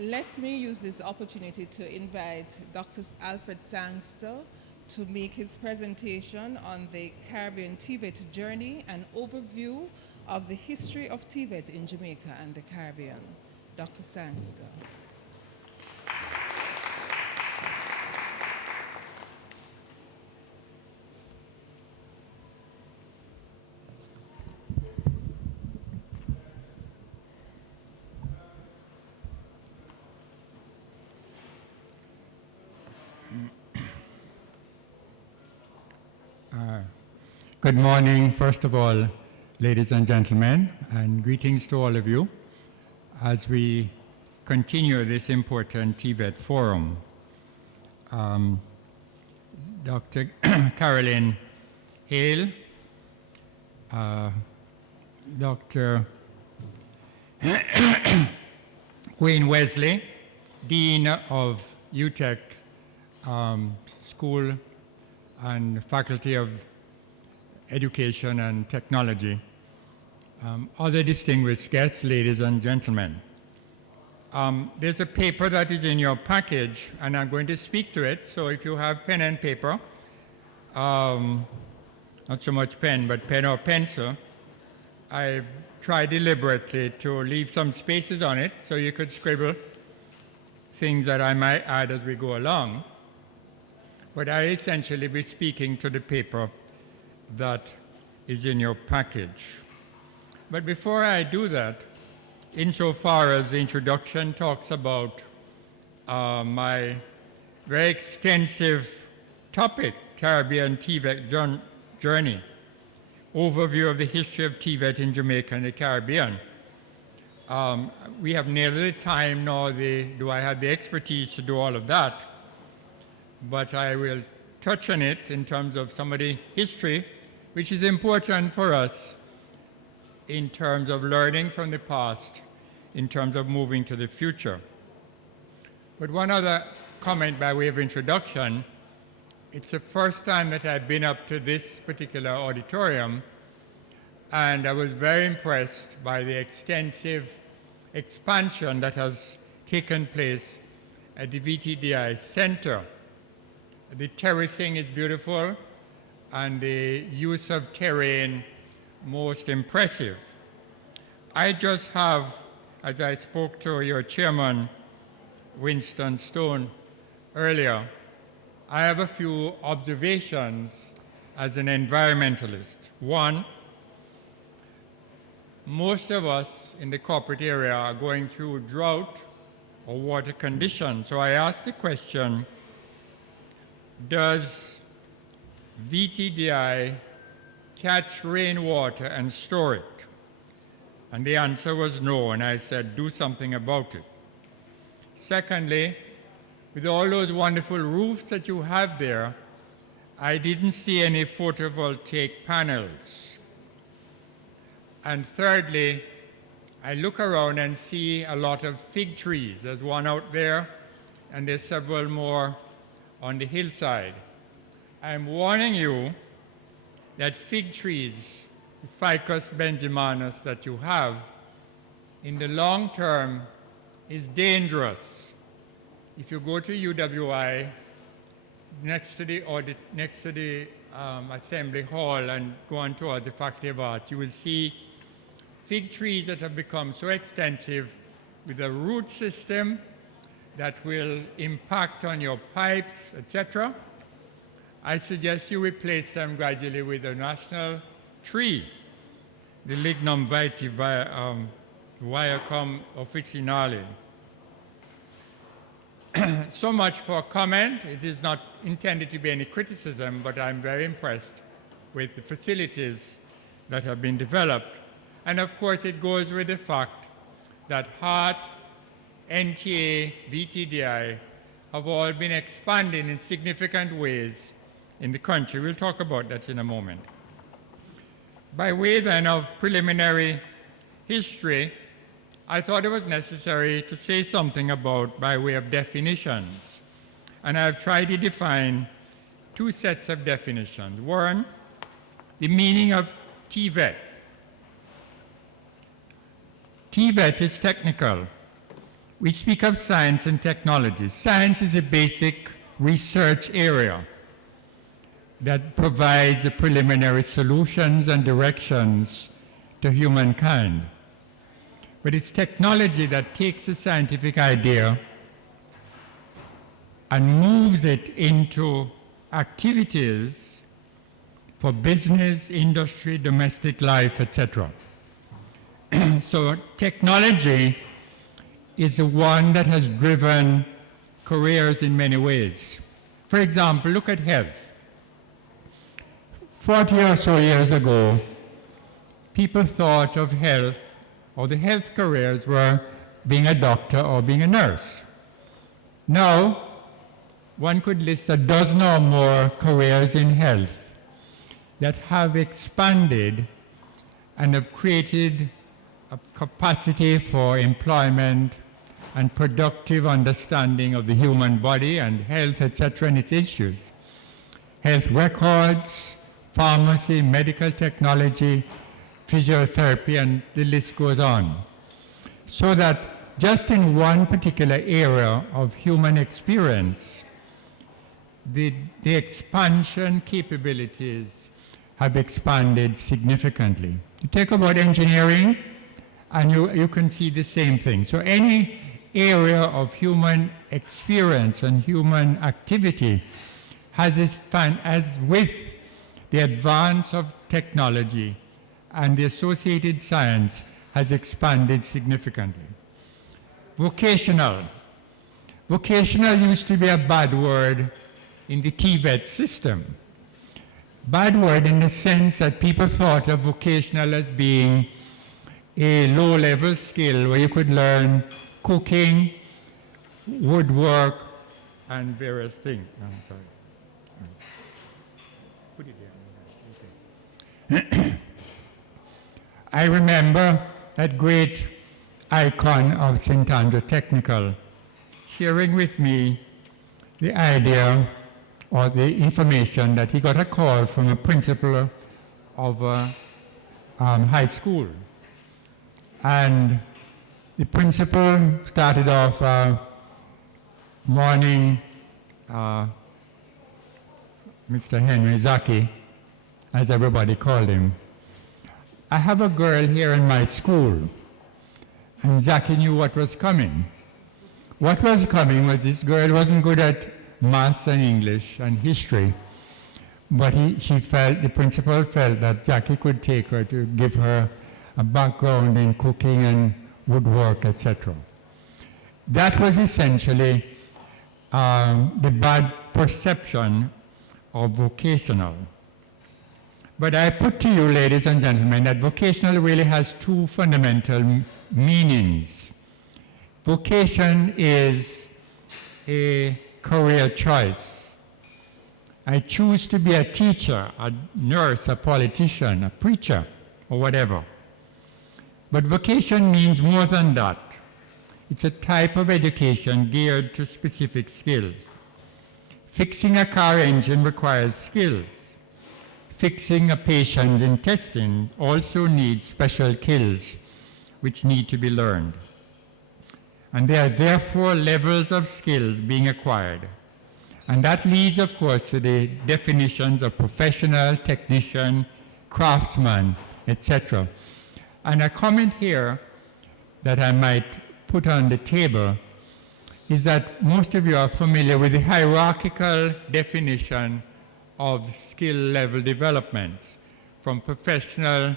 Let me use this opportunity to invite Dr. Alfred Sangster to make his presentation on the Caribbean TVET journey and overview of the history of TVET in Jamaica and the Caribbean. Dr. Sangster. Good morning, first of all, ladies and gentlemen, and greetings to all of you as we continue this important TVET Forum. Dr. Caroline Hale, Dr. Wayne Wesley, Dean of UTEC School and Faculty of Education and Technology, other distinguished guests, ladies and gentlemen. There's a paper that is in your package, and I'm going to speak to it, so if you have pen and paper, not so much pen, but pen or pencil, I've tried deliberately to leave some spaces on it so you could scribble things that I might add as we go along. But I essentially be speaking to the paper that is in your package. But before I do that, insofar as the introduction talks about my very extensive topic, Caribbean TVET journey, overview of the history of TVET in Jamaica and the Caribbean, we have neither the time nor do I have the expertise to do all of that, but I will touch on it in terms of some of the history, which is important for us in terms of learning from the past, in terms of moving to the future. But one other comment by way of introduction, it's the first time that I've been up to this particular auditorium, and I was very impressed by the extensive expansion that has taken place at the VTDI Center. The terracing is beautiful, and the use of terrain most impressive. I just have, as I spoke to your chairman, Winston Stone, earlier, I have a few observations as an environmentalist. One, most of us in the corporate area are going through drought or water conditions. So I asked the question, does VTDI catch rainwater and store it? And the answer was no, and I said, do something about it. Secondly, with all those wonderful roofs that you have there, I didn't see any photovoltaic panels. And thirdly, I look around and see a lot of fig trees. There's one out there, and there's several more on the hillside. I'm warning you that fig trees, the Ficus benjaminus that you have, in the long term is dangerous. If you go to UWI, next to the assembly hall and go on towards the Faculty of Arts, you will see fig trees that have become so extensive with a root system that will impact on your pipes, etc. I suggest you replace them gradually with a national tree, the Lignum vitae Viacum officinale. So much for comment. It is not intended to be any criticism, but I'm very impressed with the facilities that have been developed. And of course, it goes with the fact that HART, NTA, VTDI have all been expanding in significant ways in the country. We'll talk about that in a moment. By way then of preliminary history, I thought it was necessary to say something about by way of definitions. And I've tried to define two sets of definitions. One, the meaning of TVET. TVET is technical. we speak of science and technology. Science is a basic research area that provides the preliminary solutions and directions to humankind. But it's technology that takes a scientific idea and moves it into activities for business, industry, domestic life, etc. So technology is the one that has driven careers in many ways. For example, look at health. 40 or so years ago, people thought of health, or the health careers were being a doctor or being a nurse. Now, one could list a dozen or more careers in health that have expanded and have created a capacity for employment and productive understanding of the human body and health, etc., and its issues. Health records, pharmacy, medical technology, physiotherapy, and the list goes on. So that just in one particular area of human experience, the expansion capabilities have expanded significantly. You take about engineering, and you can see the same thing. So any area of human experience and human activity has as with the advance of technology and the associated science has expanded significantly. Vocational. Vocational used to be a bad word in the TVET system. Bad word in the sense that people thought of vocational as being a low-level skill where you could learn cooking, woodwork, and various things. Oh, I'm sorry. Put it there. Okay. I remember that great icon of St. Andrew Technical sharing with me the idea or the information that he got a call from a principal of a high school. And the principal started off morning Mr. Henry Zaki, as everybody called him. I have a girl here in my school, and Zaki knew what was coming. What was coming was this girl wasn't good at maths and English and history, but the principal felt that Zaki could take her to give her a background in cooking and woodwork, etc. That was essentially the bad perception of vocational. But I put to you, ladies and gentlemen, that vocational really has two fundamental meanings. Vocation is a career choice. I choose to be a teacher, a nurse, a politician, a preacher, or whatever. But vocation means more than that. It's a type of education geared to specific skills. Fixing a car engine requires skills. Fixing a patient's intestine also needs special skills which need to be learned. And there are therefore levels of skills being acquired. And that leads, of course, to the definitions of professional, technician, craftsman, etc. And a comment here that I might put on the table is that most of you are familiar with the hierarchical definition of skill level developments, from professional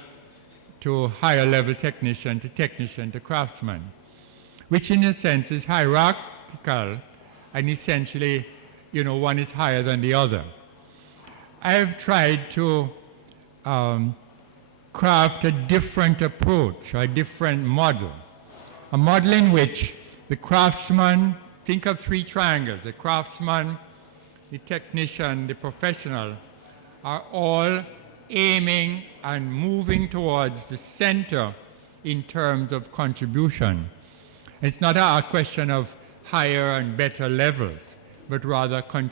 to higher level technician to craftsman, which in a sense is hierarchical and essentially, one is higher than the other. I have tried to craft a different approach, a different model, a model in which the craftsman, think of three triangles, the craftsman, the technician, the professional, are all aiming and moving towards the center in terms of contribution. It's not a question of higher and better levels, but rather